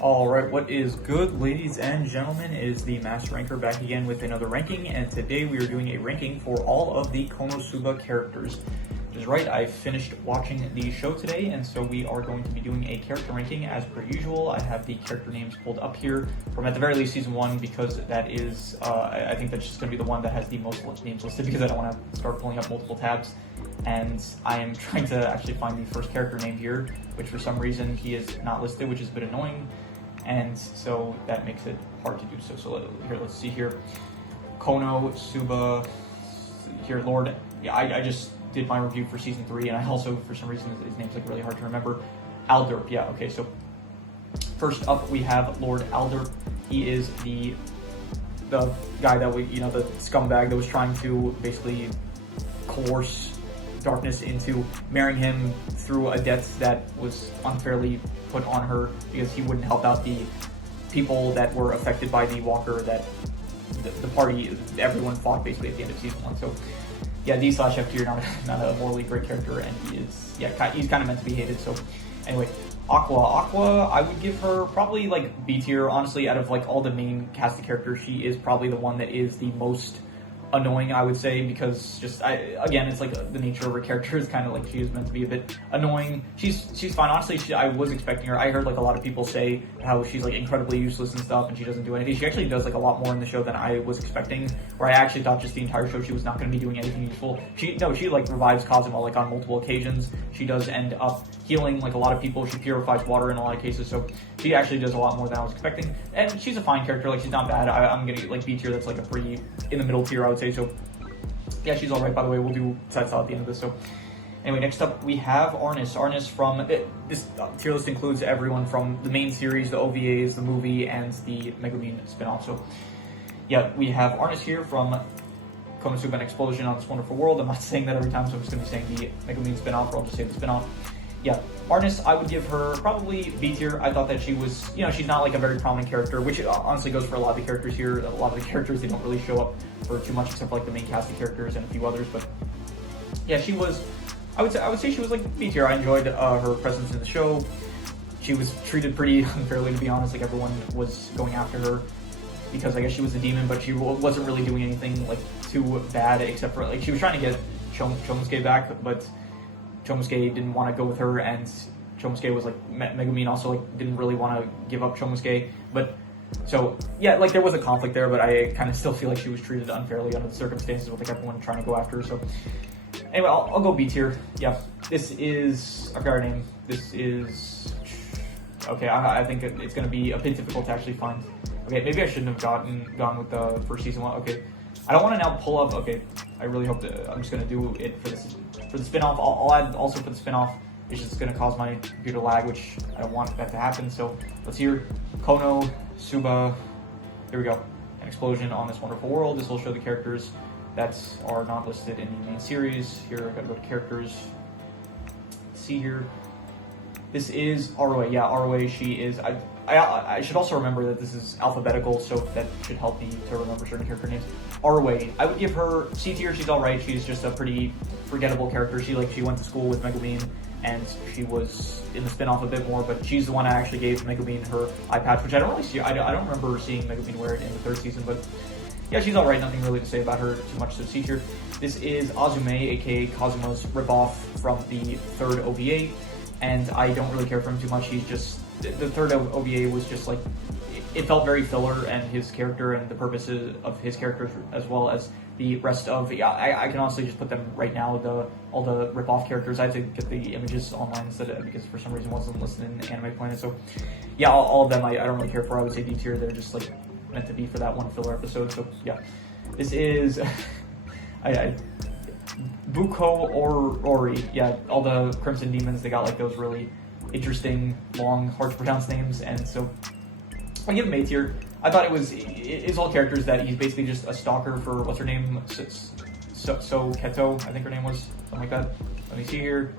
Alright, what is good, ladies and gentlemen? It is the Master Ranker back again with another ranking, and today we are doing a ranking for all of the Konosuba characters. Which is right, I finished watching the show today, and so we are going to be doing a character ranking as per usual. I have the character names pulled up here from at the very least Season 1, because that is, I think that's just going to be the one that has the most names listed, because I don't want to start pulling up multiple tabs. And I am trying to actually find the first character name here, which for some reason he is not listed, which is a bit annoying. And so that makes it hard to do so. So let's see here. Konosuba, here, Lord. Yeah, I just did my review for Season 3, and I also, for some reason, his name's like really hard to remember. Alderp, yeah, okay, so first up we have Lord Alderp. He is the guy that the scumbag that was trying to basically coerce Darkness into marrying him through a debt that was unfairly put on her because he wouldn't help out the people that were affected by the Walker that the party, everyone fought basically at the end of Season 1. So yeah, D/F tier, not a morally great character, and he's kind of meant to be hated. So anyway, Aqua, I would give her probably like B tier. Honestly, out of like all the main cast of characters, she is probably the one that is the most annoying, I would say, because again, it's like the nature of her character is kind of like she is meant to be a bit annoying. She's fine, honestly. I was expecting her. I heard like a lot of people say how she's like incredibly useless and stuff, and she doesn't do anything. She actually does like a lot more in the show than I was expecting. Where I actually thought just the entire show she was not going to be doing anything useful. She like revives Kazuma like on multiple occasions. She does end up healing like a lot of people. She purifies water in a lot of cases, so she actually does a lot more than I was expecting. And she's a fine character. Like, she's not bad. I'm gonna get like B tier. That's like a pretty in the middle tier, I would say. So yeah, she's all right. By the way, we'll do side saw at the end of this. So anyway, next up we have Arnis. Arnis from this tier list includes everyone from the main series, the OVAs, the movie, and the Megumin spinoff. So yeah, we have Arnis here from Konosuba and Explosion on This Wonderful World. I'm not saying that every time, so I'm just going to be saying the Megumin spinoff, or I'll just say the spinoff. Yeah, Arnis, I would give her probably B tier. I thought that she was, she's not like a very prominent character, which honestly goes for a lot of the characters here. A lot of the characters, they don't really show up for too much, except for like the main cast of characters and a few others. But yeah, she was, I would say she was like B tier. I enjoyed her presence in the show. She was treated pretty unfairly, to be honest. Like, everyone was going after her because I guess she was a demon, but she wasn't really doing anything like too bad, except for like she was trying to get Chomusuke back, but Chomusuke didn't want to go with her, and Chomusuke was like, Megumin also like didn't really want to give up Chomusuke. But so yeah, like there was a conflict there, but I kind of still feel like she was treated unfairly under the circumstances with like everyone trying to go after her. So anyway, I'll go B tier. Yeah, this is, I forgot her name. This is, okay, I think it's going to be a bit difficult to actually find. Okay, maybe I shouldn't have gone with the first Season 1. Okay, I don't want to now pull up. Okay, I really hope that I'm just going to do it for the spinoff. I'll add also for the spinoff. It's just going to cause my computer lag, which I don't want that to happen. So let's hear Konosuba. Here we go. An explosion on This Wonderful World. This will show the characters that are not listed in the main series. Here, I gotta go to characters. Let's see here. This is Aroe. Yeah, Aroe. She is. I should also remember that this is alphabetical, so that should help me to remember certain character names. Aroe. I would give her C tier. She's all right. She's just a pretty forgettable character. She went to school with Megumin, and she was in the spinoff a bit more, but she's the one I actually gave Megumin her eye patch, which I don't really see. I don't remember seeing Megumin wear it in the third season, but yeah, she's all right. Nothing really to say about her too much. So C tier. This is Azume, aka Kazuma's ripoff from the third OVA, and I don't really care for him too much. He's just, the third OVA was just like, it felt very filler, and his character and the purposes of his character, as well as the rest of, yeah, I can honestly just put them right now, all the ripoff characters. I had to get the images online instead, because for some reason it wasn't listed in Anime Planet. So yeah, all of them I don't really care for. I would say D tier. They're just like meant to be for that one filler episode. So yeah, this is Buko or Ori. Yeah, all the Crimson Demons, they got like those really interesting, long, hard to pronounce names, and so I give him A tier. I thought it's all characters that he's basically just a stalker for, what's her name? So Keto, I think her name was, something like that. Let me see here.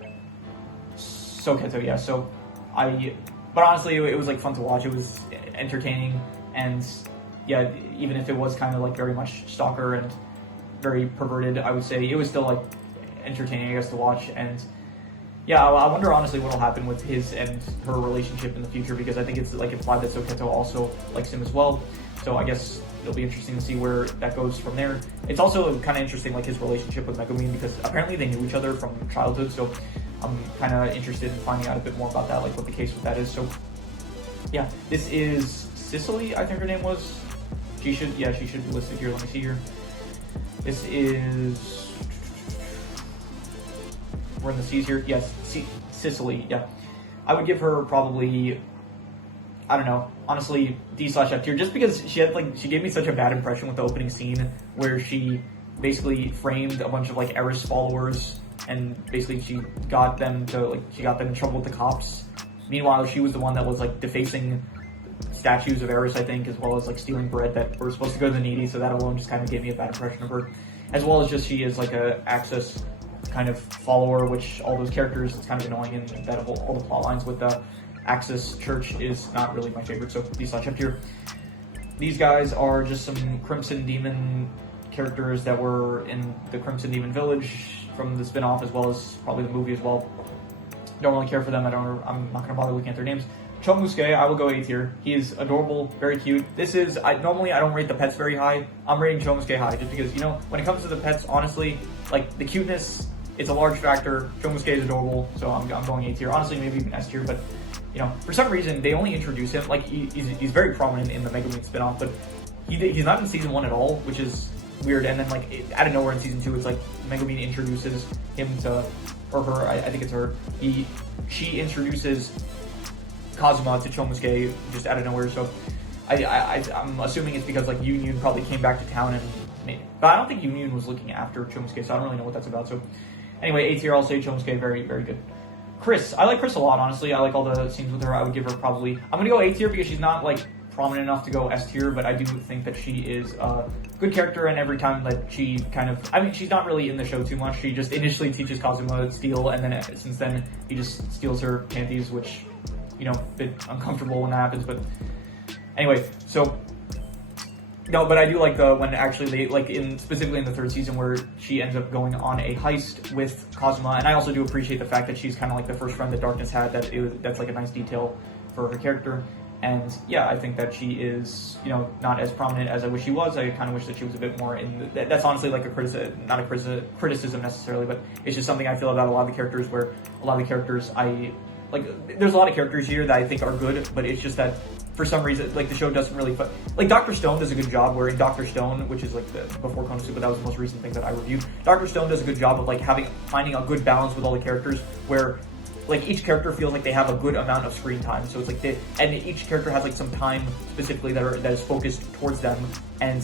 So Keto, yeah. So but honestly, it was like fun to watch. It was entertaining, and yeah, even if it was kind of like very much stalker and very perverted, I would say it was still like entertaining, I guess, to watch. And yeah, I wonder honestly what will happen with his and her relationship in the future, because I think it's like implied that Soketo also likes him as well. So I guess it'll be interesting to see where that goes from there. It's also kind of interesting, like his relationship with Megumin, because apparently they knew each other from childhood. So I'm kind of interested in finding out a bit more about that, like what the case with that is. So yeah, this is Sicily, I think her name was. She should be listed here. Let me see here. This is, we're in the C's here. Yes, Sicily. Yeah, I would give her probably, I don't know, honestly, D/F tier, just because she gave me such a bad impression with the opening scene where she basically framed a bunch of like Eris followers, and basically she got them in trouble with the cops. Meanwhile, she was the one that was like defacing statues of Eris, I think, as well as like stealing bread that were supposed to go to the needy. So that alone just kind of gave me a bad impression of her, as well as just she is like a Axis kind of follower, which all those characters, it's kind of annoying, and that all the plot lines with the Axis Church is not really my favorite. So D/F tier. These guys are just some Crimson Demon characters that were in the Crimson Demon Village from the spin-off, as well as probably the movie as well. Don't really care for them. I'm not gonna bother looking at their names. Chomusuke, I will go A tier. He is adorable, very cute. This is, normally I don't rate the pets very high. I'm rating Chomusuke high, just because, you know, when it comes to the pets, honestly, like, the cuteness, it's a large factor. Chomusuke is adorable, so I'm going A tier. Honestly, maybe even S tier, but, you know, for some reason, they only introduce him, like, he's very prominent in the Megumin spinoff, but he's not in season 1 at all, which is weird. And then, like, out of nowhere in season 2, it's like Megumin introduces him to, or her, I think it's her, she introduces Kazuma to Chomusuke just out of nowhere. So I'm assuming it's because like Union probably came back to town, but I don't think Union was looking after Chomusuke, so I don't really know what that's about. So anyway, A tier, I'll say Chomusuke, very, very good. Chris, I like Chris a lot, honestly. I like all the scenes with her. I would give her probably, I'm gonna go A tier because she's not like prominent enough to go S tier, but I do think that she is a good character, and every time that she kind of, I mean, she's not really in the show too much. She just initially teaches Kazuma to steal, and then since then he just steals her panties, which, you know, a bit uncomfortable when that happens. But anyway, so no, but I do like when actually they, like, specifically in the 3rd season, where she ends up going on a heist with Kazuma. And I also do appreciate the fact that she's kind of like the first friend that Darkness had. That's like a nice detail for her character. And yeah, I think that she is, you know, not as prominent as I wish she was. I kind of wish that she was a bit more in that's honestly like a criticism, not a criticism necessarily, but it's just something I feel about a lot of the characters, where a lot of the characters there's a lot of characters here that I think are good, but it's just that for some reason, like, the show doesn't really like, Dr. Stone does a good job, where in Dr. Stone, which is like before Konosuba, that was the most recent thing that I reviewed. Dr. Stone does a good job of like finding a good balance with all the characters, where like each character feels like they have a good amount of screen time. So it's like and each character has like some time specifically that is focused towards them, and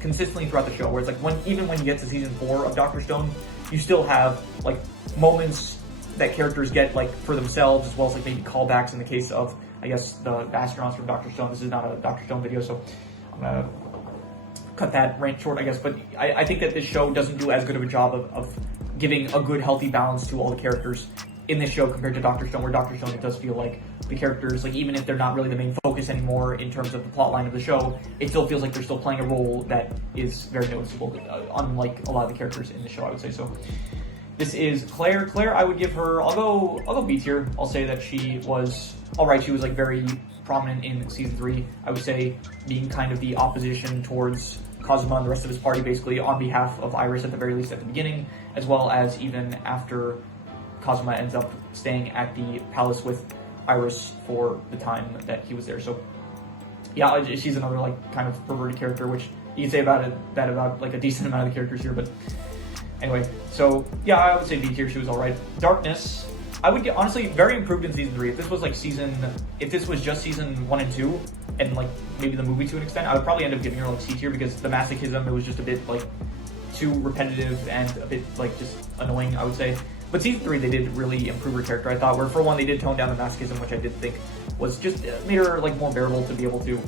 consistently throughout the show. Where it's like even when you get to season 4 of Dr. Stone, you still have like moments that characters get like for themselves, as well as like maybe callbacks in the case of, I guess, the astronauts from Dr. Stone. This is not a Dr. Stone video, so I'm gonna cut that rant short, I guess. But I think that this show doesn't do as good of a job of giving a good, healthy balance to all the characters in this show compared to Dr. Stone, where Dr. Stone, it does feel like the characters, like, even if they're not really the main focus anymore in terms of the plot line of the show, it still feels like they're still playing a role that is very noticeable, unlike a lot of the characters in the show, I would say. So this is Claire. Claire, I would give her, I'll go B tier. I'll say that she was alright. She was like very prominent in season 3. I would say being kind of the opposition towards Kazuma and the rest of his party, basically on behalf of Iris, at the very least at the beginning, as well as even after Kazuma ends up staying at the palace with Iris for the time that he was there. So yeah, she's another like kind of perverted character, which you can say about like a decent amount of the characters here. But anyway, so yeah, I would say B tier. She was alright. Darkness, I would get, honestly, very improved in season 3. If this was just season 1 and 2, and like maybe the movie to an extent, I would probably end up giving her like C tier, because the masochism, it was just a bit like too repetitive and a bit like just annoying, I would say. But season 3, they did really improve her character, I thought, where for one, they did tone down the masochism, which I did think was just made her like more bearable to be able to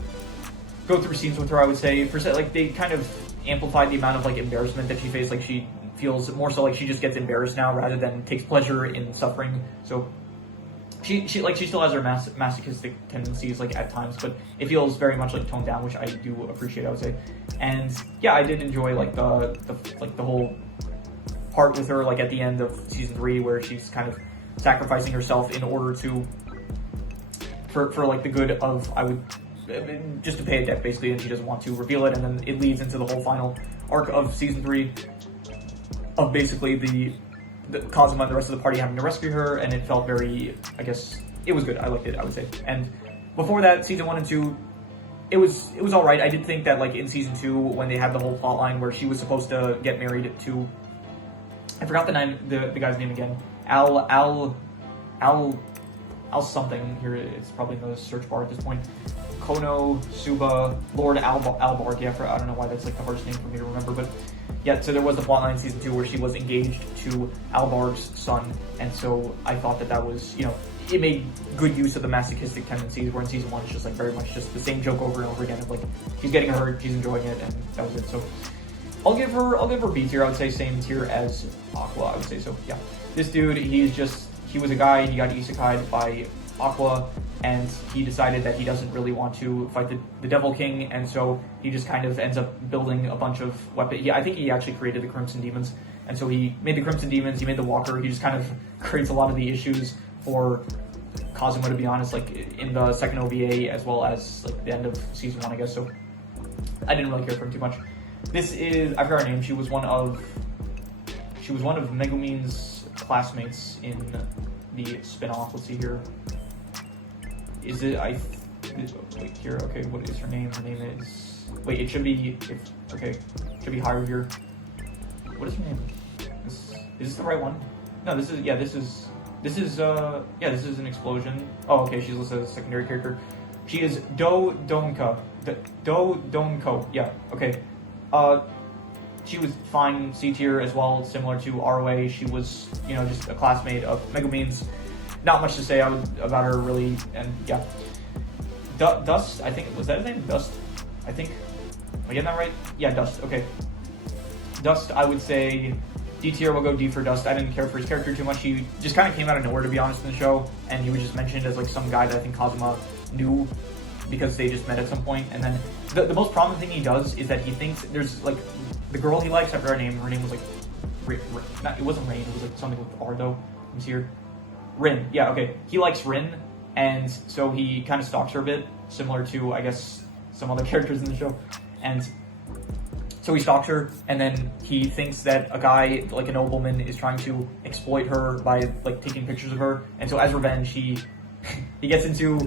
go through scenes with her, I would say. For like, they kind of amplified the amount of like embarrassment that she faced. Like, she feels more so like she just gets embarrassed now rather than takes pleasure in suffering. So she still has her masochistic tendencies like at times, but it feels very much like toned down, which I do appreciate, I would say. And yeah, I did enjoy like the whole part with her, like at the end of season 3, where she's kind of sacrificing herself in order to, for like the good of, just to pay a debt basically, and she doesn't want to reveal it, and then it leads into the whole final arc of season 3 of basically the Kazuma and the rest of the party having to rescue her, and it felt very, I guess, it was good. I liked it, I would say. And before that, season 1 and 2, it was alright. I did think that, like, in season 2, when they had the whole plot line where she was supposed to get married to, I forgot the name, the guy's name again, Al something, here it's probably in the search bar at this point, Konosuba, Lord Albarg, yeah, I don't know why that's like the hardest name for me to remember, but yeah, so there was the plotline in season 2 where she was engaged to Albarg's son, and so I thought that was, you know, it made good use of the masochistic tendencies, where in season 1 it's just like very much just the same joke over and over again of like, she's getting hurt, she's enjoying it, and that was it. So I'll give her B tier. I would say same tier as Aqua, I would say. So yeah, this dude, he was a guy, he got isekai'd by Aqua, and he decided that he doesn't really want to fight the Devil King, and so he just kind of ends up building a bunch of weapons. I think he actually created the Crimson Demons, and so he made the Crimson Demons, he made the Walker, he just kind of creates a lot of the issues for Kazuma, to be honest, like in the second OVA as well as like the end of season 1, I guess. So I didn't really care for him too much. This is, I forgot her name, she was one of Megumin's classmates in the spin-off. Let's see here. Is it, wait here, okay, what is her name? Her name is, wait, it should be, it should be higher here. What is her name? Is this the right one? No, this is an explosion. Oh, okay, she's listed as a secondary character. She is Donko, yeah, okay. She was fine, C tier as well, similar to ROA. She was, you know, just a classmate of Megumin's. Not much to say about her, really, and yeah. Dust, I think, was that his name? Dust, I think. Am I getting that right? Yeah, Dust, okay. Dust, I would say D tier. Will go D for Dust. I didn't care for his character too much. He just kind of came out of nowhere, to be honest, in the show, and he was just mentioned as like some guy that I think Kazuma knew because they just met at some point. And then the most prominent thing he does is that he thinks there's like the girl he likes, I forgot her name. Her name was like it wasn't Rain, it was like something with R though. Let me see here. Rin, yeah, okay. He likes Rin, and so he kind of stalks her a bit, similar to, I guess, some other characters in the show. And so he stalks her, and then he thinks that a guy, like a nobleman, is trying to exploit her by, like, taking pictures of her. And so as revenge, he gets into,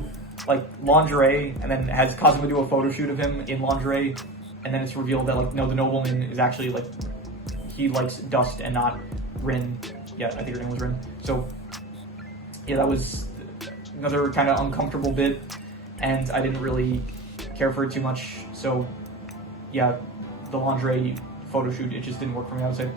like, lingerie, and then has Kazuma do a photo shoot of him in lingerie, and then it's revealed that, like, no, the nobleman is actually, like, he likes Dust and not Rin. Yeah, I think her name was Rin. So yeah, that was another kind of uncomfortable bit, and I didn't really care for it too much. So yeah, the lingerie photo shoot, it just didn't work for me, I would say.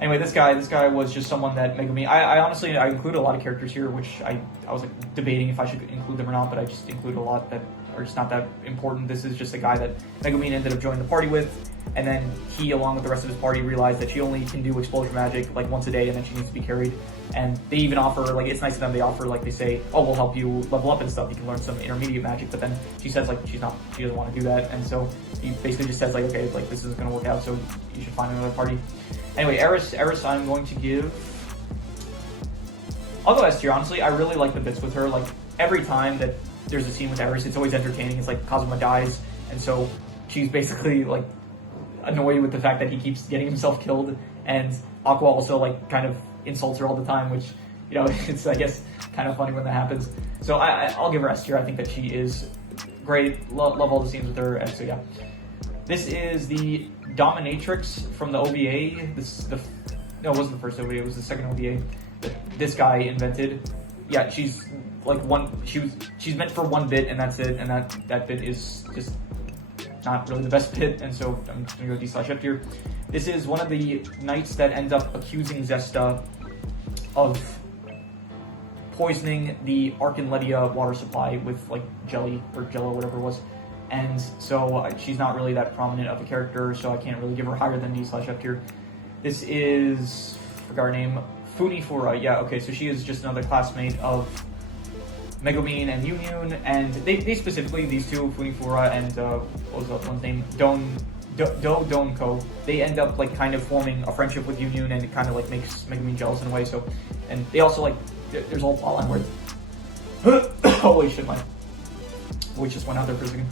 Anyway, this guy was just someone that Megumi, I honestly, I included a lot of characters here, which I was like debating if I should include them or not, but I just included a lot that are just not that important. This is just a guy that Megumi ended up joining the party with, and then he, along with the rest of his party, realized that she only can do explosion magic like once a day, and then she needs to be carried. And they even offer, like, it's nice of them, they offer, like, they say, oh, we'll help you level up and stuff, you can learn some intermediate magic, but then she says, like, she doesn't want to do that, and so he basically just says, like, okay, like, this isn't going to work out, so you should find another party. Anyway, Eris, I'm going to give, I'll go S tier, honestly. I really like the bits with her. Like, every time that there's a scene with Eris, it's always entertaining. It's like Kazuma dies, and so she's basically, like, annoyed with the fact that he keeps getting himself killed, and Aqua also, like, kind of insults her all the time, which, you know, it's, I guess, kind of funny when that happens. So I'll give her S tier. I think that she is great. Love all the scenes with her, and so yeah. This is the Dominatrix from the OVA. No, it wasn't the first OVA, it was the second OVA that this guy invented. Yeah, she's like she's meant for one bit, and that's it, and that bit is just not really the best bit, and so I'm just gonna go D/F here. This is one of the knights that end up accusing Zesta of poisoning the Arcanledia water supply with like jelly or jello, whatever it was. And so she's not really that prominent of a character, so I can't really give her higher than D/F tier. This is, I forgot her name, Funifura. Yeah, okay, so she is just another classmate of Megumin and Yunyun, and they specifically, these two, Funifura and what was the other one's name? Donko, they end up like kind of forming a friendship with Union, and it kind of like makes Megumin jealous in a way. So, and they also like there's a whole plotline where holy shit, my voice just went out there for a second.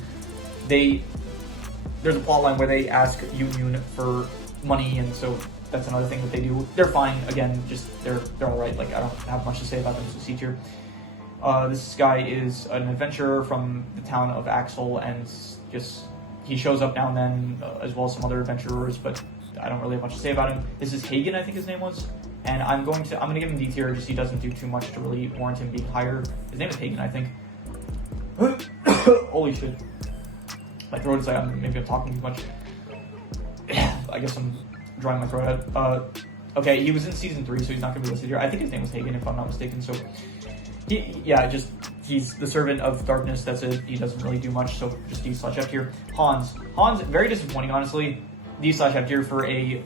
There's a plotline where they ask Union for money, and so that's another thing that they do. They're fine. Again, just they're all right. Like I don't have much to say about them. So C tier. This guy is an adventurer from the town of Axel, and just he shows up now and then, as well as some other adventurers, but I don't really have much to say about him. This is Hagen, I think his name was, and I'm gonna give him D tier. Just he doesn't do too much to really warrant him being higher. His name is Hagen, I think. Holy shit! My throat is like maybe I'm talking too much. I guess I'm drying my throat out. Okay, he was in season 3, so he's not gonna be listed here. I think his name was Hagen, if I'm not mistaken. So. He's the servant of darkness. That's it. He doesn't really do much, so just D/F tier. Hans, very disappointing, honestly. D/F tier for a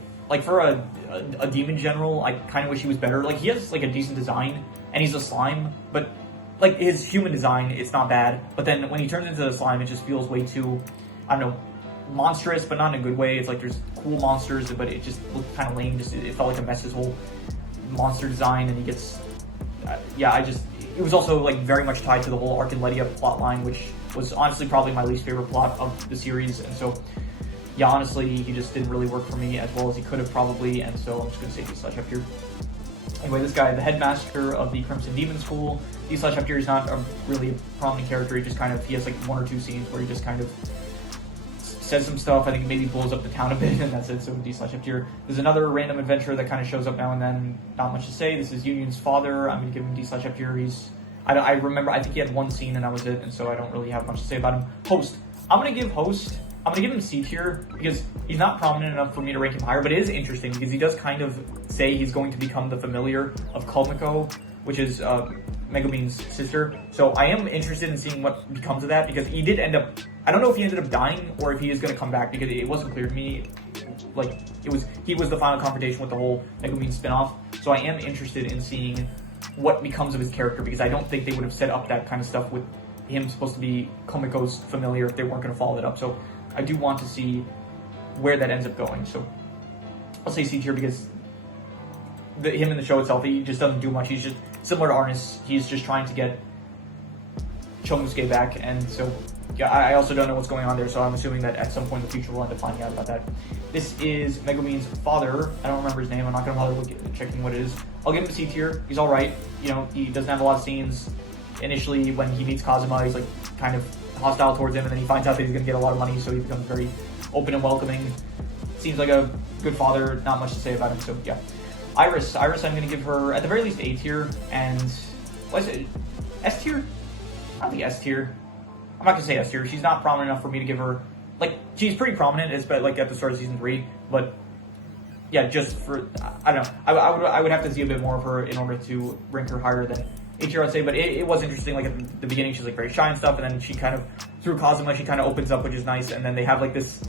demon general. I kind of wish he was better. Like he has like a decent design, and he's a slime, but like his human design, it's not bad. But then when he turns into a slime, it just feels way too, I don't know, monstrous, but not in a good way. It's like there's cool monsters, but it just looked kind of lame. It felt like a mess. His whole monster design, and he gets, it was also like very much tied to the whole Ark and Ledia plotline, which was honestly probably my least favorite plot of the series. And so, yeah, honestly, he just didn't really work for me as well as he could have probably. And so I'm just gonna say D/F tier. Anyway, this guy, the headmaster of the Crimson Demon School, D/F tier is not a really prominent character. He just kind of, he has like 1 or 2 scenes where he just kind of says some stuff. I think maybe blows up the town a bit, and that's it. So D/F tier. There's another random adventurer that kind of shows up now and then. Not much to say. This is Union's father. I'm gonna give him D/F tier. I remember. I think he had 1 scene, and that was it. And so I don't really have much to say about him. Host. I'm gonna give him C tier because he's not prominent enough for me to rank him higher. But it is interesting because he does kind of say he's going to become the familiar of Komiko, which is Megumin's sister. So I am interested in seeing what becomes of that because he did end up. I don't know if he ended up dying or if he is going to come back because it wasn't clear to me. Like he was the final confrontation with the whole Megumin spinoff. So I am interested in seeing what becomes of his character because I don't think they would have set up that kind of stuff with him supposed to be Komiko's familiar if they weren't going to follow that up. So I do want to see where that ends up going. So I'll say C tier because him in the show itself, he just doesn't do much. He's just similar to Arnis. He's just trying to get Chomusuke back, and so yeah, I also don't know what's going on there. So I'm assuming that at some point in the future we'll end up finding out about that. This is Megumin's father. I don't remember his name. I'm not gonna bother checking what it is. I'll give him a C tier. He's all right. You know, he doesn't have a lot of scenes. Initially, when he meets Kazuma, he's like kind of hostile towards him, and then he finds out that he's gonna get a lot of money, so he becomes very open and welcoming. Seems like a good father. Not much to say about him. So yeah. Iris, I'm going to give her, at the very least, A tier, and, what is it, S tier? I don't think S tier. I'm not going to say S tier. She's not prominent enough for me to give her, like, she's pretty prominent, like, at the start of Season 3, but, yeah, just for, I don't know, I would have to see a bit more of her in order to rank her higher than A tier, I'd say, but it was interesting, like, at the beginning, she's, like, very shy and stuff, and then she kind of, through Kazuma, she kind of opens up, which is nice, and then they have, like, this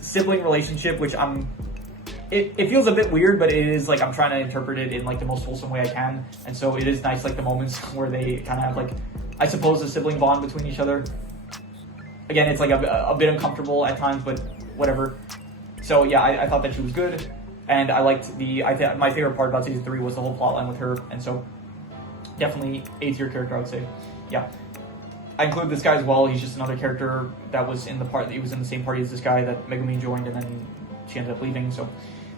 sibling relationship, which it feels a bit weird, but it is like I'm trying to interpret it in like the most wholesome way I can, and so it is nice, like the moments where they kind of have like, I suppose, a sibling bond between each other. Again, it's like a bit uncomfortable at times, but whatever. So yeah, I thought that she was good, and I liked my favorite part about Season 3 was the whole plotline with her, and so definitely A tier character, I would say. Yeah. I include this guy as well. He's just another character that was in the same party as this guy that Megumin joined, and then she ends up leaving. So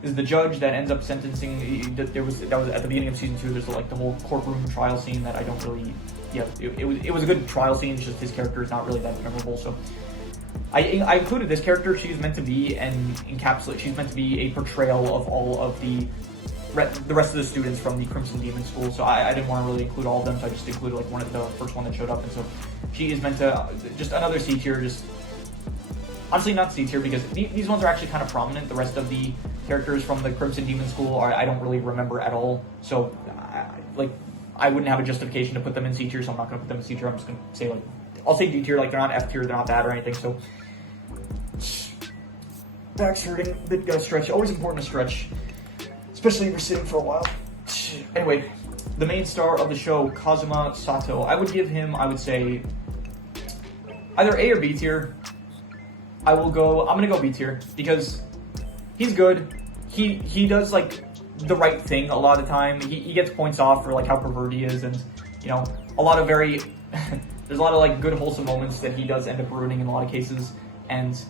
this is the judge that ends up sentencing. That was at the beginning of Season 2. There's like the whole courtroom trial scene that I don't really. Yeah, it was a good trial scene. It's just his character is not really that memorable. So I included this character. She's meant to be an encapsulate. She's meant to be a portrayal of all of the rest of the students from the Crimson Demon School. So I didn't want to really include all of them. So I just included like the first one that showed up. And so she is meant to just another C tier. Just honestly not C tier because these ones are actually kind of prominent. The rest of the characters from the Crimson Demon School I don't really remember at all. So I wouldn't have a justification to put them in C tier, so I'm not going to put them in C tier. I'm just going to say I'll say D tier. Like they're not F tier, they're not bad or anything. So back's hurting, bit gotta stretch. Always important to stretch, especially if you're sitting for a while. Anyway, the main star of the show, Kazuma Sato. I would give him, I would say, either A or B tier. I'm gonna go B tier because he's good. He does like the right thing a lot of the time. He gets points off for like how perverted he is, and you know, a lot of very there's a lot of like good wholesome moments that he does end up ruining in a lot of cases. And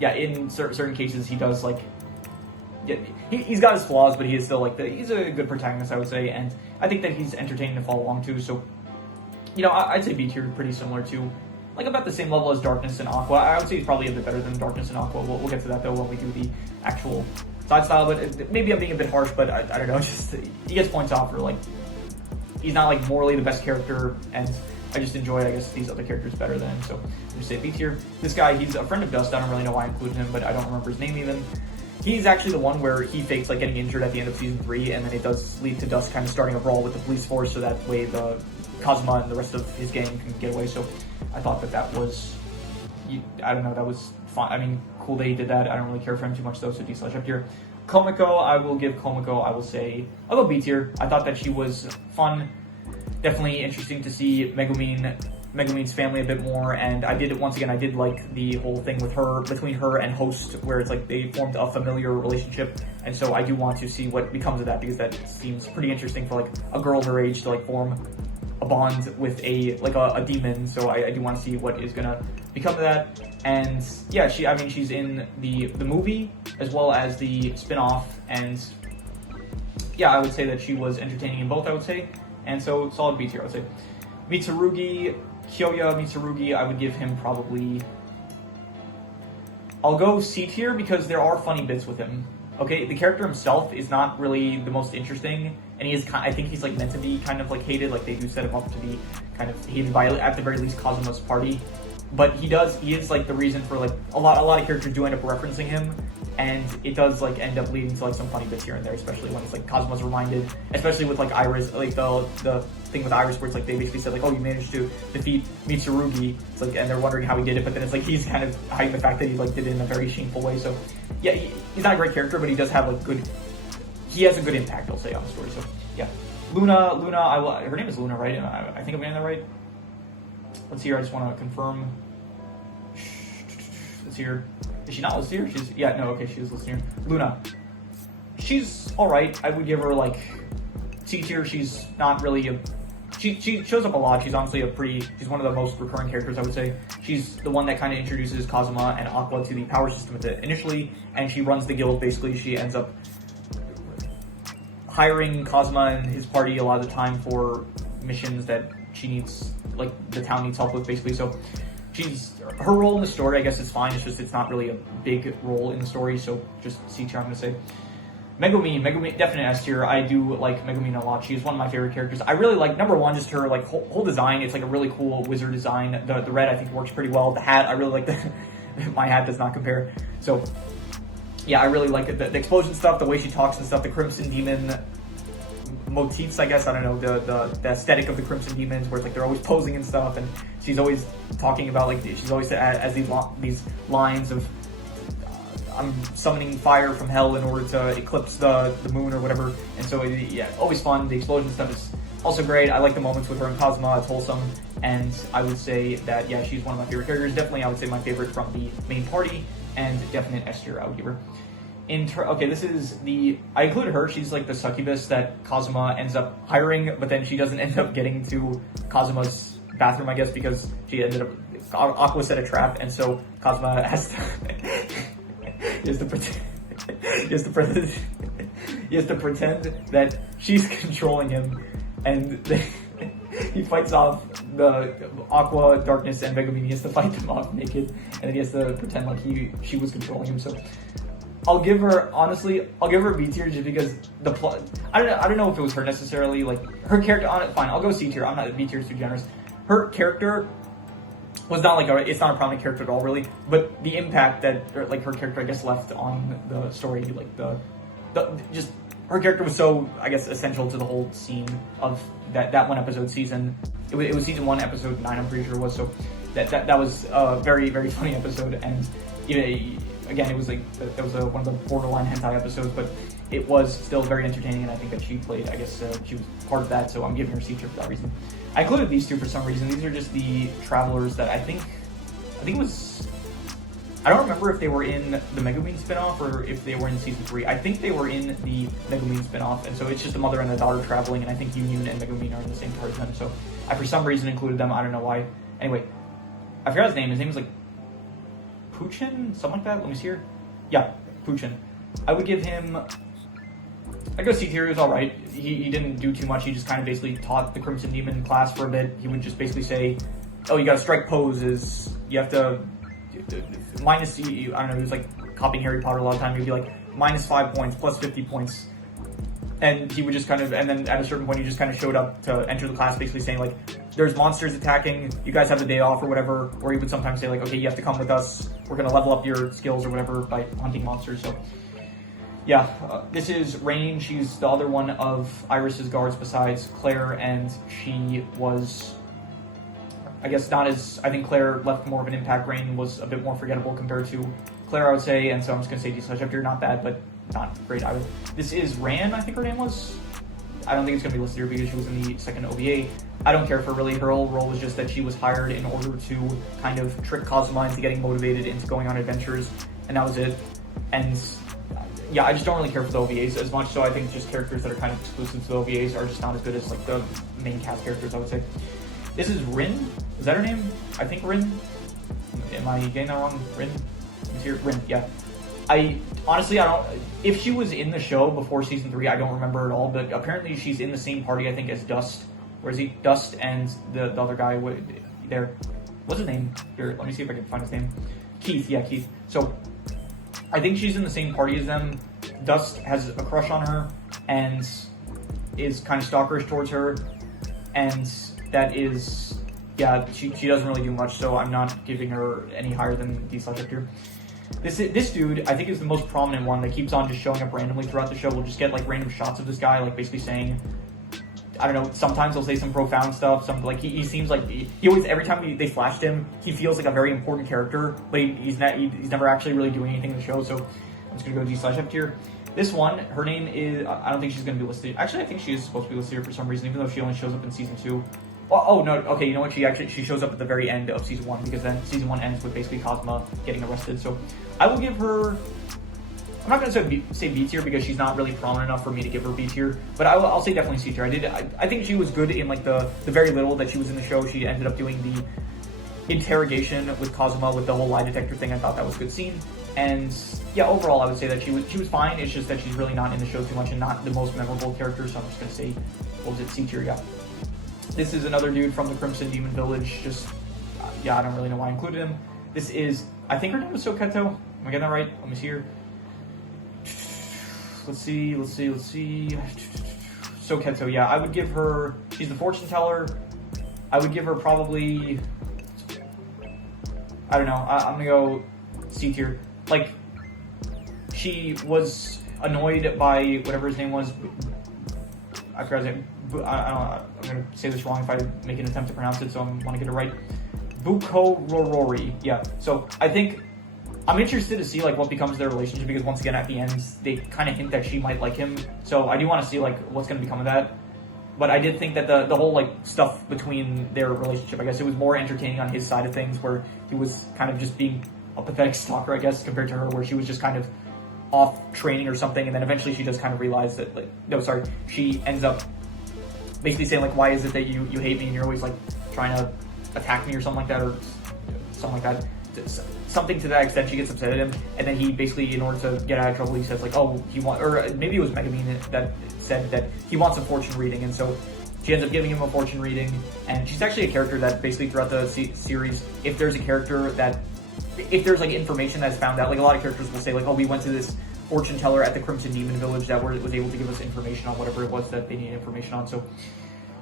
yeah, in certain cases he does like, yeah, he's got his flaws, but he is still like he's a good protagonist, I would say, and I think that he's entertaining to follow along to. So, you know, I'd say B tier, pretty similar to, like, about the same level as Darkness and Aqua. I would say he's probably a bit better than Darkness and Aqua. We'll get to that though when we do the actual side style. But maybe I'm being a bit harsh, but I don't know. Just he gets points off for like he's not like morally the best character, and I just enjoy, I guess, these other characters better than him. So I'm just say B tier. This guy, he's a friend of Dust. I don't really know why I included him, but I don't remember his name even. He's actually the one where he fakes like getting injured at the end of season 3, and then it does lead to Dust kind of starting a brawl with the police force, so that way the Kazuma and the rest of his gang can get away. So I thought that was, I don't know, that was fun. I mean, cool that he did that. I don't really care for him too much though, so D/ up here. Komiko, I will give Komiko, I will say, I'll go B tier. I thought that she was fun. Definitely interesting to see Megumin's family a bit more, and I did like the whole thing with her, between her and Host, where it's like they formed a familiar relationship, and so I do want to see what becomes of that, because that seems pretty interesting for like a girl her age to like form a bond with a demon. So I do want to see what is gonna become of that. And yeah, she's in the movie as well as the spin-off, and yeah, I would say that she was entertaining in both, I would say. And so solid B tier, I would say. Kyoya Mitsurugi, I would give him probably, I'll go C tier because there are funny bits with him. Okay, the character himself is not really the most interesting, and I think he's like meant to be kind of like hated, like they do set him up to be kind of hated by, at the very least, Kazuma's party. But he is like the reason for like a lot of characters do end up referencing him, and it does like end up leading to like some funny bits here and there, especially when it's like Kazuma's reminded, especially with like Iris, like the thing with Iris where it's like they basically said like, oh, you managed to defeat Mitsurugi, it's like, and they're wondering how he did it, but then it's like he's kind of hiding the fact that he like did it in a very shameful way. So yeah, he's not a great character, but he does have like he has a good impact, I'll say, on the story. So yeah, Luna, her name is Luna, right? I think I'm getting that right. Let's see here, I just want to confirm. Let's see her. Is she not listed here? She is listed here. Luna. She's alright. I would give her like C tier. She's not really she shows up a lot. She's honestly she's one of the most recurring characters, I would say. She's the one that kind of introduces Kazuma and Aqua to the power system initially, and she runs the guild basically. She ends up hiring Kazuma and his party a lot of the time for missions that she needs, like the town needs help with basically. So her role in the story, I guess, is fine. It's just it's not really a big role in the story, so just C tier, I'm gonna say. Megumin, definite S tier. I do like Megumin a lot. She's one of my favorite characters. I really like, number one, just her like whole design. It's like a really cool wizard design. The red, I think, works pretty well. The hat, I really like the my hat does not compare. So yeah, I really like the explosion stuff, the way she talks and stuff, the Crimson Demon motifs, I guess, I don't know, the aesthetic of the Crimson Demons, where it's like they're always posing and stuff, and she's always talking about like, she's always as these lines of I'm summoning fire from hell in order to eclipse the moon or whatever. And so yeah, always fun. The explosion stuff is also great. I like the moments with her and Kazuma. It's wholesome, and I would say that yeah, she's one of my favorite characters. Definitely, I would say my favorite from the main party, and definite S tier I would give her. Okay, this is I included her. She's like the succubus that Kazuma ends up hiring, but then she doesn't end up getting to Kazuma's bathroom, I guess, because she ended up, Aqua set a trap, and so Kazuma has to he has to pretend that she's controlling him, and he fights off the Aqua, Darkness, and Megumin. He has to fight them off naked, and then he has to pretend like she was controlling him. So I'll give her B tier just because the plot. I don't know if it was her necessarily, like her character on it. Fine, I'll go C tier. I'm not, B tier is too generous. Her character was not like it's not a prominent character at all, really. But the impact that like her character, I guess, left on the story, like just her character was so, I guess, essential to the whole scene of that one episode season. It was season 1, episode 9, I'm pretty sure it was. So that was a very, very funny episode, and again, it was like that was one of the borderline hentai episodes, but it was still very entertaining, and I think that she played, I guess, she was part of that, so I'm giving her C tier for that reason. I included these two for some reason. These are just the travelers that I think it was I don't remember if they were in the Megumin spinoff or if they were in season 3. I think they were in the Megumin spinoff, and so it's just a mother and a daughter traveling, and I think Union and Megumin are in the same part of them. So I, for some reason, included them. I don't know why. Anyway, I forgot his name. His name is like Puchin, something like that. Let me see here. Yeah, Puchin. I would give him. I go C tier. He was all right. He didn't do too much. He just kind of basically taught the Crimson Demon class for a bit. He would just basically say, "Oh, you got to strike poses. You have to." Minus, I don't know, he was like copying Harry Potter a lot of time. He'd be like -5 points, +50 points. And he would just kind of, and then at a certain point, he just kind of showed up to enter the class, basically saying like, there's monsters attacking, you guys have the day off or whatever. Or he would sometimes say like, okay, you have to come with us. We're going to level up your skills or whatever by hunting monsters. So yeah, this is Rain. She's the other one of Iris's guards besides Claire, and she was, I guess, not as, I think Claire left more of an impact. Rain was a bit more forgettable compared to Claire, I would say, and so I'm just going to say D/F here. Not bad, but not great either. This is Ran, I think her name was. I don't think it's going to be listed here because she was in the second OVA. I don't care for really. Her whole role was just that she was hired in order to kind of trick Kazuma into getting motivated into going on adventures, and that was it. And yeah, I just don't really care for the OVAs as much, so I think just characters that are kind of exclusive to the OVAs are just not as good as like the main cast characters, I would say. This is Rin. Is that her name? I think Rin. Am I getting that wrong? Rin? Is here? Rin, yeah. I honestly, I don't. If she was in the show before season 3, I don't remember at all. But apparently, she's in the same party, I think, as Dust. Where is he? Dust and the other guy there. What's his name? Here, let me see if I can find his name. Keith. Yeah, Keith. So I think she's in the same party as them. Dust has a crush on her and is kind of stalkerish towards her, and that is, yeah, she doesn't really do much, so I'm not giving her any higher than D/F here. This dude, I think, is the most prominent one that keeps on just showing up randomly throughout the show. We'll just get like random shots of this guy, like basically saying, I don't know, sometimes he'll say some profound stuff, some like he seems like he always, every time they flashed him, he feels like a very important character, but he's never actually really doing anything in the show, so I'm just gonna go D/F here. This one, her name is, I don't think she's gonna be listed. Actually, I think she is supposed to be listed here for some reason, even though she only shows up in season 2. Oh no, okay, you know what, she shows up at the very end of season 1, because then season 1 ends with basically Kazuma getting arrested, so I will give her, I'm not going to say B tier because she's not really prominent enough for me to give her B tier, but I'll say definitely C tier. I think she was good in like the very little that she was in the show. She ended up doing the interrogation with Kazuma with the whole lie detector thing. I thought that was a good scene, and yeah, overall I would say that she was fine. It's just that she's really not in the show too much and not the most memorable character, so I'm just going to say, what was it, C tier, yeah. This is another dude from the Crimson Demon Village, just, yeah, I don't really know why I included him. This is, I think her name was Soketo. Am I getting that right? Let me see here. Let's see. Soketo, yeah, I would give her, she's the fortune teller. I would give her probably, I don't know, I'm gonna go C tier. Like, she was annoyed by whatever his name was. I forgot his name. I'm gonna say this wrong if I make an attempt to pronounce it, so I want to get it right. Bukororori, yeah. So I think I'm interested to see like what becomes their relationship, because once again at the end they kind of hint that she might like him. So I do want to see like what's going to become of that. But I did think that the whole like stuff between their relationship, I guess it was more entertaining on his side of things, where he was kind of just being a pathetic stalker, I guess, compared to her, where she was just kind of off training or something, and then eventually she does kind of realize that like, no, sorry, she ends up basically saying like, why is it that you hate me and you're always like trying to attack me or something like that, or something like that. Something to that extent. She gets upset at him, and then he basically, in order to get out of trouble, he says like, oh, or maybe it was Megumin that said that he wants a fortune reading, and so she ends up giving him a fortune reading. And she's actually a character that basically throughout the series, if there's like information that's found out, like a lot of characters will say like, oh, we went to this fortune teller at the Crimson Demon Village that was able to give us information on whatever it was that they needed information on. So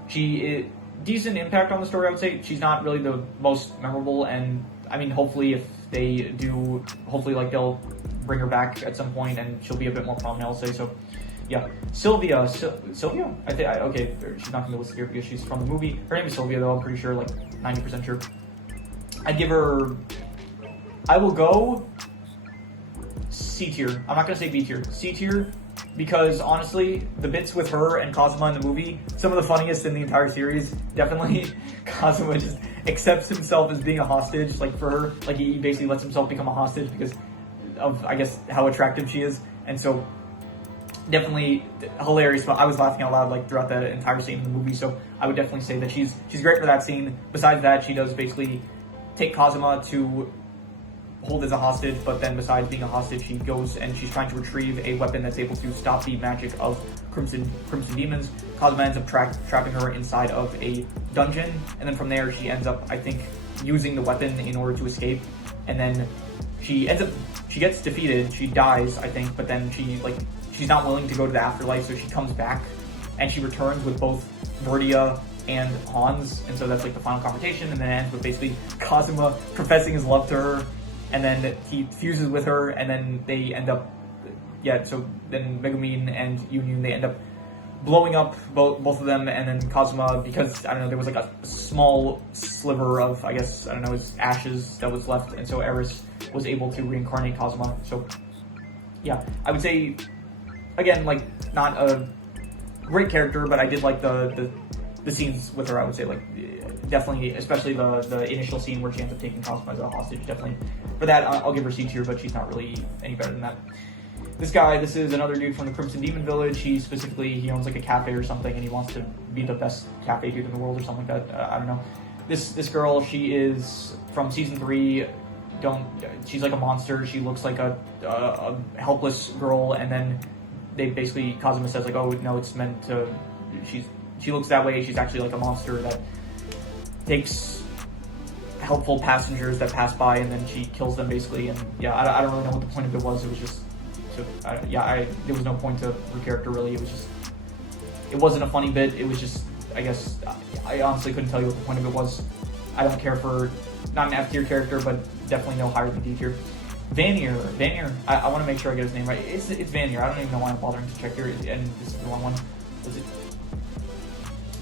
she decent impact on the story, I would say. She's not really the most memorable, and I mean, hopefully if they do, hopefully like they'll bring her back at some point and she'll be a bit more prominent, I'll say. So yeah, Sylvia, I think, okay, she's not gonna be listed here because she's from the movie. Her name is Sylvia though, I'm pretty sure, like 90% sure. I'd give her, I will go C tier. I'm not gonna say B tier, C tier, because honestly, the bits with her and Kazuma in the movie, some of the funniest in the entire series, definitely. Kazuma just, accepts himself as being a hostage, like for her. Like he basically lets himself become a hostage because of, I guess, how attractive she is. And so definitely hilarious. But I was laughing out loud like throughout the entire scene in the movie. So I would definitely say that she's great for that scene. Besides that, she does basically take Kazuma to hold as a hostage, but then besides being a hostage, she goes and she's trying to retrieve a weapon that's able to stop the magic of Crimson Demons. Kazuma ends up trapping her inside of a dungeon, and then from there she ends up, I think, using the weapon in order to escape, and then she gets defeated, she dies, I think, but then she's not willing to go to the afterlife, so she comes back, and she returns with both Verdia and Hans, and so that's like the final confrontation, and then it ends with basically Kazuma professing his love to her, and then he fuses with her, and then they end up, so then Megumin and Yunyun, they end up blowing up both of them, and then Kazuma, because, I don't know, there was like a small sliver of, I guess, I don't know, his ashes that was left, and so Eris was able to reincarnate Kazuma. So, yeah, I would say, again, like, not a great character, but I did like the scenes with her. I would say, like, definitely, especially the initial scene where she ends up taking Kazuma as a hostage, definitely. For that, I'll give her C tier, but she's not really any better than that. This is another dude from the Crimson Demon Village. He owns like a cafe or something, and he wants to be the best cafe dude in the world or something like that. I don't know. This girl, she is from season 3. She's like a monster. She looks like a helpless girl, and then they basically, Kazuma says like, oh no, it's meant to. She looks that way. She's actually like a monster that takes helpful passengers that pass by, and then she kills them basically. And yeah, I don't really know what the point of it was. It was just, there was no point to her character really. It wasn't a funny bit. It was just, I guess, I honestly couldn't tell you what the point of it was. I don't care for, not an F tier character, but definitely no higher than D tier. Vanir, I want to make sure I get his name right. It's Vanir. I don't even know why I'm bothering to check here, and this is the wrong one. Was it?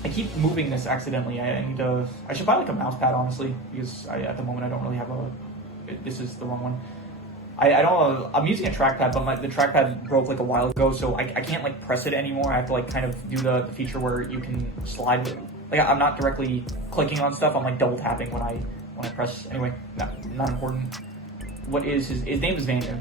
I keep moving this accidentally. I should buy like a mouse pad, honestly, because at the moment I don't really have this is the wrong one. I'm using a trackpad, but the trackpad broke like a while ago, so I can't like press it anymore. I have to like kind of do the feature where you can slide with, like, I'm not directly clicking on stuff, I'm like double tapping when I press. Anyway, not important. What is his name is Vanir.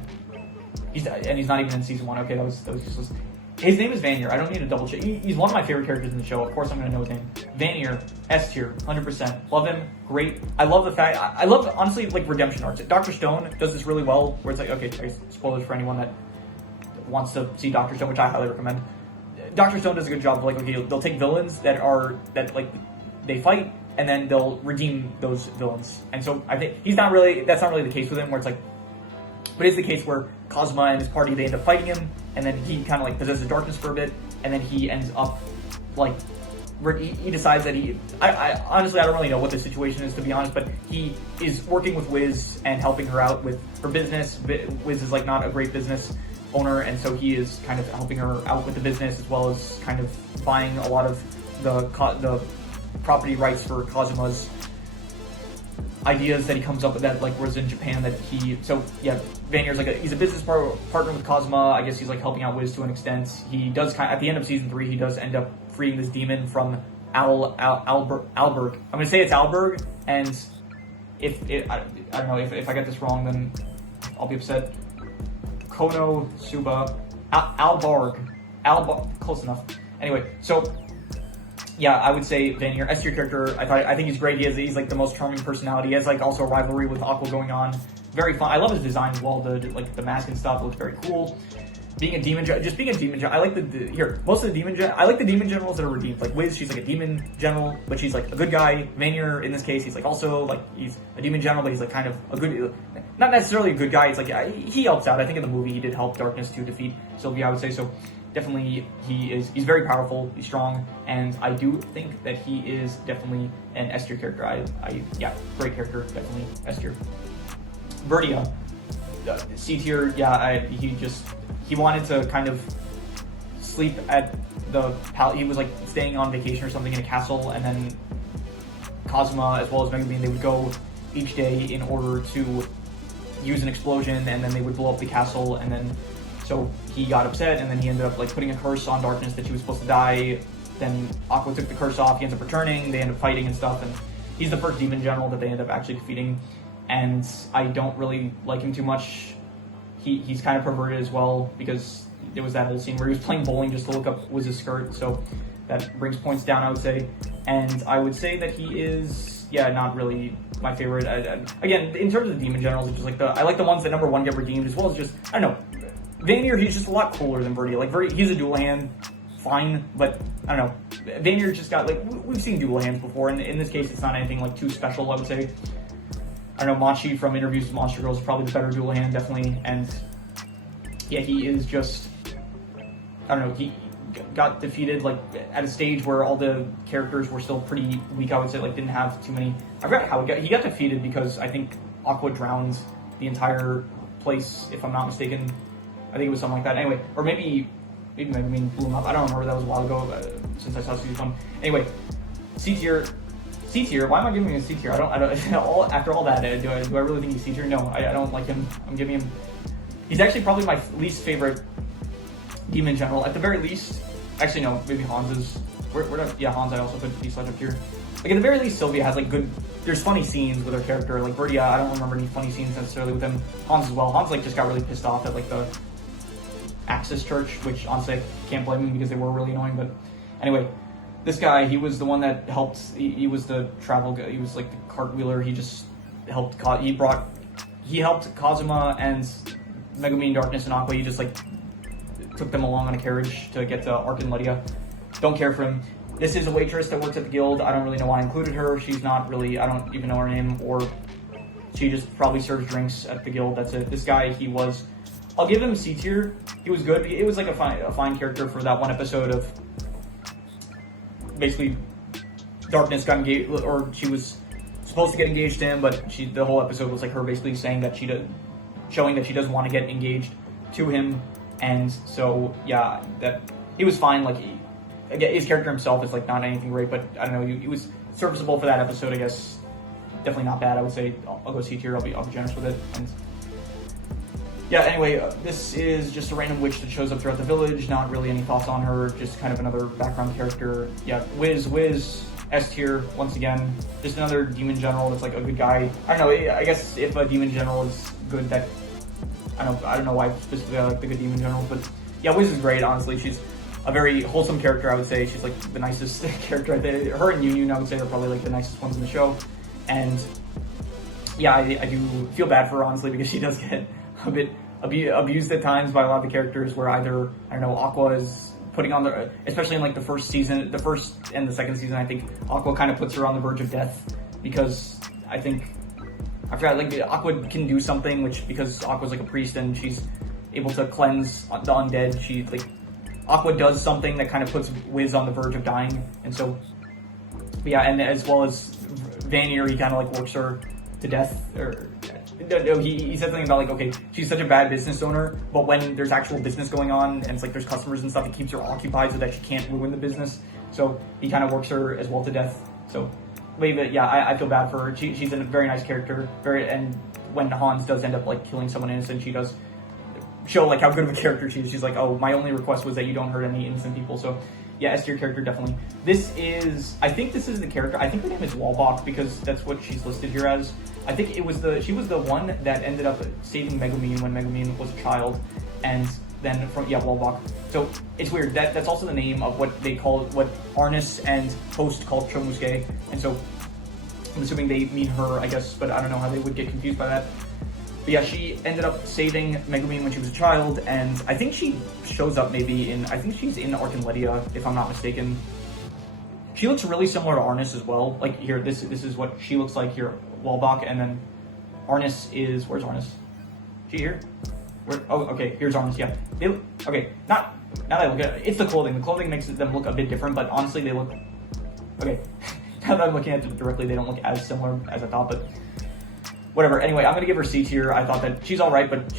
He's not even in season 1. Okay, that was useless. His name is Vanir. I don't need to double check. He's one of my favorite characters in the show. Of course, I'm going to know his name. Vanir, S tier, 100%. Love him. Great. I love the fact. I love, honestly, like, redemption arcs. Dr. Stone does this really well, where it's like, okay, spoilers for anyone that wants to see Dr. Stone, which I highly recommend. Dr. Stone does a good job of, like, okay, they'll take villains that they fight, and then they'll redeem those villains. And so I think that's not really the case with him, where it's like, but it's the case where Kazuma and his party, they end up fighting him, and then he kind of like possesses darkness for a bit, and then he ends up like, he decides that I honestly, I don't really know what the situation is, to be honest, but he is working with Wiz and helping her out with her business. Wiz is like not a great business owner, and so he is kind of helping her out with the business, as well as kind of buying a lot of the property rights for Kazuma's ideas that he comes up with, that like was in Japan, that Vanir's like he's a business partner with Kazuma. I guess he's like helping out Wiz to an extent. He does at the end of season 3, he does end up freeing this demon from Alberg. I'm gonna say it's Alberg, and I don't know if I get this wrong, then I'll be upset. Konosuba, Albarg, close enough. Anyway, so. Yeah, I would say Vanir, S tier character. I think he's great. He's like the most charming personality. He has like also a rivalry with Aqua going on. Very fun. I love his design as well. The mask and stuff looks very cool. Being a demon general. I like most of the demon. I like the demon generals that are redeemed. Like Wiz, she's like a demon general, but she's like a good guy. Vanir, in this case, he's like also like he's a demon general, but he's like kind of a good, not necessarily a good guy. It's like he helps out. I think in the movie he did help Darkness to defeat Sylvia. I would say so. Definitely, he's very powerful, he's strong, and I do think that he is definitely an S tier character. Great character, definitely S tier. Verdia, C tier. He wanted to kind of sleep at the palace. He was like staying on vacation or something in a castle, and then Kazuma as well as Megumin, they would go each day in order to use an explosion, and then they would blow up the castle, and then. So he got upset, and then he ended up like putting a curse on Darkness that she was supposed to die. Then Aqua took the curse off. He ends up returning. They end up fighting and stuff, and he's the first demon general that they end up actually defeating, and I don't really like him too much. He's kind of perverted as well, because there was that whole scene where he was playing bowling just to look up Wiz's skirt, so that brings points down, I would say. And I would say that he is, not really my favorite. Again, in terms of the demon generals, it's just like I like the ones that number 1 get redeemed, as well as just, I don't know, Vanir, he's just a lot cooler than Verdia. Like, he's a dual hand, fine, but I don't know. Vanir just got, like, we've seen dual hands before, and in this case, it's not anything, like, too special, I would say. I don't know, Machi from Interviews with Monster Girls is probably the better dual hand, definitely, and yeah, he is just, I don't know, he got defeated, like, at a stage where all the characters were still pretty weak, I would say, like, didn't have too many. I forgot how he got defeated because I think Aqua drowned the entire place, if I'm not mistaken. I think it was something like that. Anyway, or maybe Megumin blew him up. I don't remember. That was a while ago since I saw season 1. Anyway, C tier. Why am I giving him a C tier? I don't. After all that, do I really think he's C tier? No, I don't like him. I'm giving him. He's actually probably my least favorite demon general. At the very least, actually no, maybe Hans is. Hans. I also put he's such up here. Like, at the very least, Sylvia has, like, good. There's funny scenes with her character. Like Verdia, I don't remember any funny scenes necessarily with him. Hans as well. Hans, like, just got really pissed off at, like, the Axis Church, which honestly I can't blame him because they were really annoying. But anyway, this guy, he was the one that helped. He was the travel guy. He was like the cartwheeler. He just helped. He helped Kazuma and Megumin, Darkness, and Aqua. He just, like, took them along on a carriage to get to Arc and Lydia. Don't care for him. This is a waitress that works at the guild. I don't really know why I included her. She's not really. I don't even know her name, or she just probably serves drinks at the guild. That's it. This guy, he was. I'll give him C tier. He was good. It was like a fine character for that one episode of basically Darkness got engaged, or she was supposed to get engaged to him, but the whole episode was like her basically saying that showing that she doesn't want to get engaged to him, and so yeah, that he was fine. Like, again, his character himself is, like, not anything great, but I don't know, he was serviceable for that episode, I guess. Definitely not bad. I would say I'll go C tier. I'll be generous with it. And yeah, anyway, this is just a random witch that shows up throughout the village. Not really any thoughts on her. Just kind of another background character. Yeah, Wiz, S tier, once again. Just another demon general that's, like, a good guy. I don't know, I guess if a demon general is good, that... I don't know why specifically I like the good demon generals, but yeah, Wiz is great, honestly. She's a very wholesome character, I would say. She's, like, the nicest character. Her and Yun, I would say, are probably, like, the nicest ones in the show. And yeah, I do feel bad for her, honestly, because she does get a bit abused at times by a lot of the characters, where either, I don't know, Aqua is putting on the, especially in, like, the first and the second season, I think Aqua kind of puts her on the verge of death, because I forgot, like, Aqua can do something, which, because Aqua's, like, a priest and she's able to cleanse the undead, like, Aqua does something that kind of puts Wiz on the verge of dying, and so, yeah, and as well as Vanir, he kind of, like, works her to death, or, no, he said something about, like, okay, she's such a bad business owner, but when there's actual business going on, and it's like there's customers and stuff, it keeps her occupied so that she can't ruin the business, so he kind of works her as well to death, so, but yeah, I feel bad for her. She's a very nice character, and when Hans does end up, like, killing someone innocent, she does show, like, how good of a character she is. She's like, oh, my only request was that you don't hurt any innocent people, so yeah, S tier character, definitely. I think this is the character, I think the name is Walbach, because that's what she's listed here as. I think she was the one that ended up saving Megumin when Megumin was a child, and then Walbach. So it's weird, that's also the name of what Arnis and Host called Chomusuke, and so I'm assuming they mean her, I guess, but I don't know how they would get confused by that. But yeah, she ended up saving Megumin when she was a child, and I think she shows up maybe I think she's in Arc and Lydia, if I'm not mistaken. She looks really similar to Arnis as well. Like, here, this is what she looks like here, Walbach, and then Arnis is, where's Arnis? She here? Oh, okay, here's Arnis, yeah. Okay, now that I look at it, it's the clothing. The clothing makes them look a bit different, but honestly, they look, okay. Now that I'm looking at it directly, they don't look as similar as I thought, but whatever. Anyway, I'm going to give her C tier. I thought that she's alright, but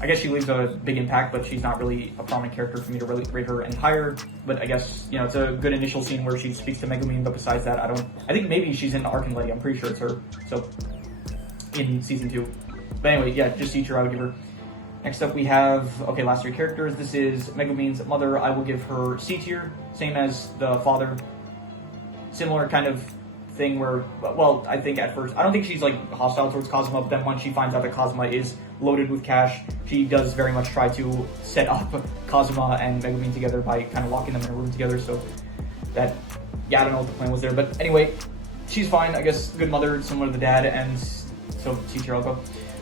I guess she leaves a big impact, but she's not really a prominent character for me to really rate her any higher. But I guess, it's a good initial scene where she speaks to Megumin, but besides that, I think maybe she's in Arc and Lydia. I'm pretty sure it's her. So, in season 2. But anyway, yeah, just C tier I would give her. Next up we have, last 3 characters. This is Megumin's mother. I will give her C tier, same as the father. Similar kind of thing where, well, I think at first, I don't think she's like hostile towards Kazuma, but then once she finds out that Kazuma is loaded with cash, she does very much try to set up Kazuma and Megumin together by kind of locking them in a room together. So that, yeah, I don't know what the plan was there, but anyway, she's fine. I guess good mother, similar to the dad, and so C tier I'll go.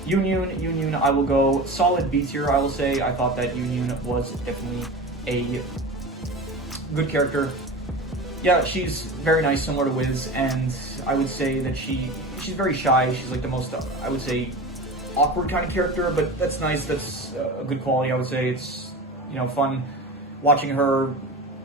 Union, I will go solid B tier. I will say I thought that Union was definitely a good character. Yeah, she's very nice, similar to Wiz, and I would say that she's very shy. She's like the most, I would say, awkward kind of character, but that's nice. That's a good quality, I would say. It's, you know, fun watching her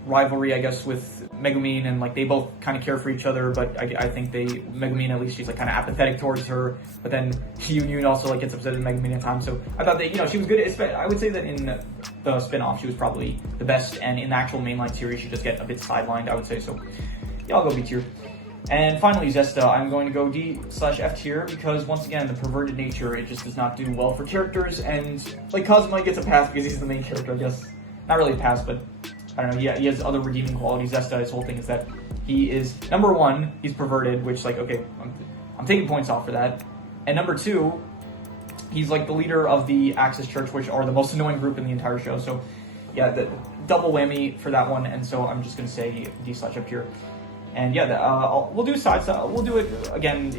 rivalry, I guess, with Megumin, and like they both kind of care for each other, but I think Megumin, at least, she's like kind of apathetic towards her, but then Union also like gets upset at Megumin at times. So I thought that, you know, she was good. I would say that in the spin-off she was probably the best, and in the actual mainline series she just get a bit sidelined, I would say. So yeah, I'll go B tier. And finally, Zesta, I'm going to go D/F tier, because once again, the perverted nature, it just does not do well for characters, and like Kazuma gets a pass because he's the main character, I guess. Not really a pass, but I don't know, he has other redeeming qualities. Zesta, his whole thing is that he is, number one, he's perverted, which, like, okay, I'm taking points off for that. And number two, he's like the leader of the Axis Church, which are the most annoying group in the entire show. So yeah, the double whammy for that one, and so I'm just going to say D/F tier. And yeah, we'll do side stuff. We'll do it again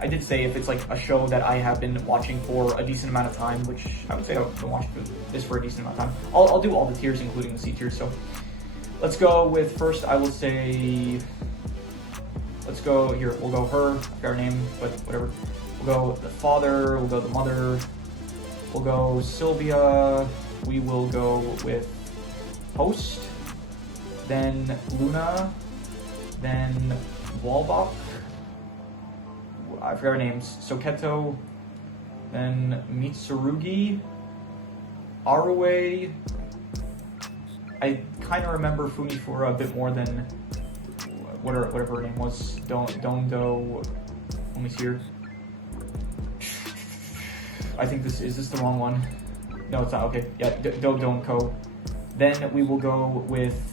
I did say if it's like a show that I have been watching for a decent amount of time, which I would say I've been watching this for a decent amount of time. I'll do all the tiers, including the C tiers. So let's go with first. I will say, let's go here. We'll go her. I forgot her name, but whatever. We'll go the father. We'll go the mother. We'll go Sylvia. We will go with host. Then Luna. Then Walbach, I forgot her names, Soketo, then Mitsurugi, Arue, I kind of remember Funifura a bit more than whatever her name was, Dondo, let me see here, I think is this the wrong one? No, it's not, okay, yeah, Donko. Then we will go with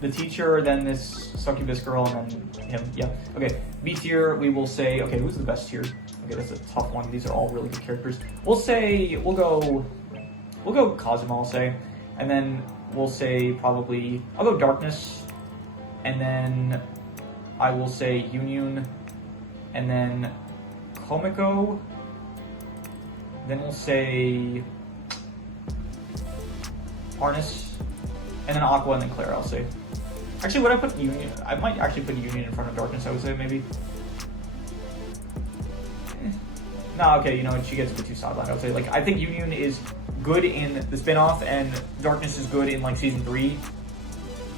the teacher, then this succubus girl, and then him. Yeah. Okay. B tier, we will say, okay, who's the best tier? Okay, that's a tough one. These are all really good characters. We'll go Kazuma, I'll say. And then we'll say probably, I'll go Darkness. And then I will say Union. And then Komiko. Then we'll say Harness. And then Aqua, and then Claire, I'll say. Actually, would I put Union? I might actually put Union in front of Darkness, I would say, maybe. No, okay, you know, she gets a bit too sidelined, I would say. Like, I think Union is good in the spin-off, and Darkness is good in, like, Season 3.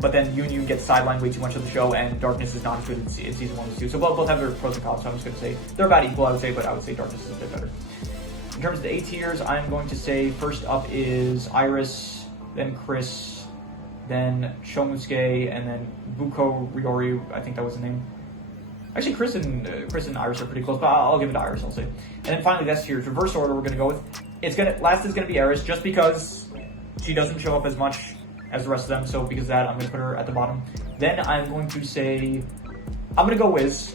But then Union gets sidelined way too much of the show, and Darkness is not as good in Season 1 and 2. So both have their pros and cons, so I'm just going to say they're about equal, I would say, but I would say Darkness is a bit better. In terms of the A tiers, I'm going to say first up is Iris, then Chris, then Shomusuke, and then Buko Ryori, I think that was the name. Actually, Chris and Iris are pretty close, but I'll give it to Iris, I'll say. And then finally, that's tiers. Reverse order we're going to go with. Last is going to be Iris, just because she doesn't show up as much as the rest of them, so because of that, I'm going to put her at the bottom. Then I'm going to say, I'm going to go Wiz.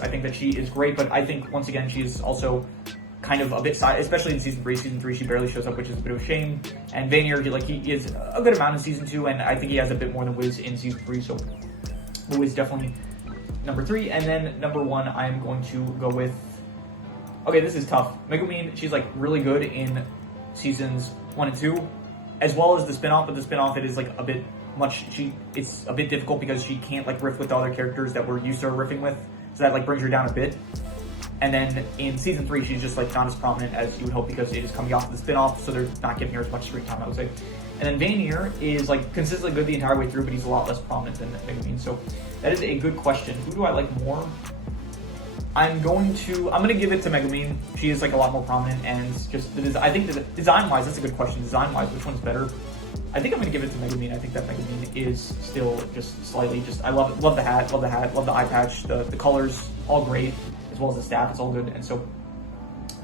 I think that she is great, but I think, once again, she is also kind of a bit side, especially in Season 3. Season 3, she barely shows up, which is a bit of a shame. And Vanier, he is a good amount in Season 2, and I think he has a bit more than Wiz in Season 3, so Wiz definitely number 3. And then number 1, I'm going to go with, okay, this is tough. Megumin, she's like really good in Seasons 1 and 2, as well as the spin-off, but the spin-off, it is like a bit much, it's a bit difficult because she can't like riff with the other characters that we're used to her riffing with, so that like brings her down a bit. And then in Season 3, she's just like not as prominent as you would hope because it is coming off of the spin-off, so they're not giving her as much screen time, I would say. And then Vanier is like consistently good the entire way through, but he's a lot less prominent than Megumin. So that is a good question. Who do I like more? I'm gonna give it to Megumin. She is like a lot more prominent, and just I think the design-wise, that's a good question. Design-wise, which one's better? I think I'm gonna give it to Megumin. I think that Megumin is still just slightly I love the hat, love the eye patch, the colors, all great. As well as the staff, it's all good, and so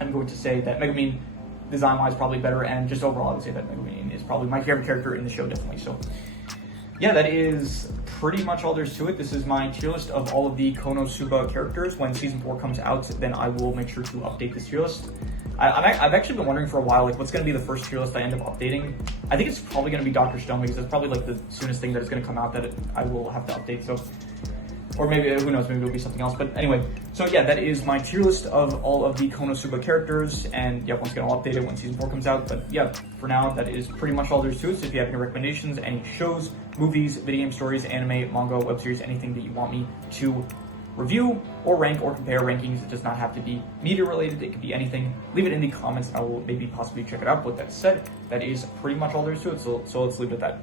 I'm going to say that Megumin, design-wise, probably better, and just overall, I would say that Megumin is probably my favorite character in the show, definitely. So, yeah, that is pretty much all there's to it. This is my tier list of all of the Konosuba characters. When season 4 comes out, then I will make sure to update this tier list. I've actually been wondering for a while, like, what's going to be the first tier list I end up updating. I think it's probably going to be Dr. Stone, because that's probably like the soonest thing that is going to come out that I will have to update. So, or maybe, who knows, maybe it'll be something else. But anyway, so yeah, that is my tier list of all of the Konosuba characters. And yeah, once again, I'll update it when season 4 comes out. But yeah, for now, that is pretty much all there's to it. So if you have any recommendations, any shows, movies, video game stories, anime, manga, web series, anything that you want me to review or rank or compare rankings, it does not have to be media related, it could be anything. Leave it in the comments and I will maybe possibly check it out. With that said, that is pretty much all there is to it, so let's leave it at that.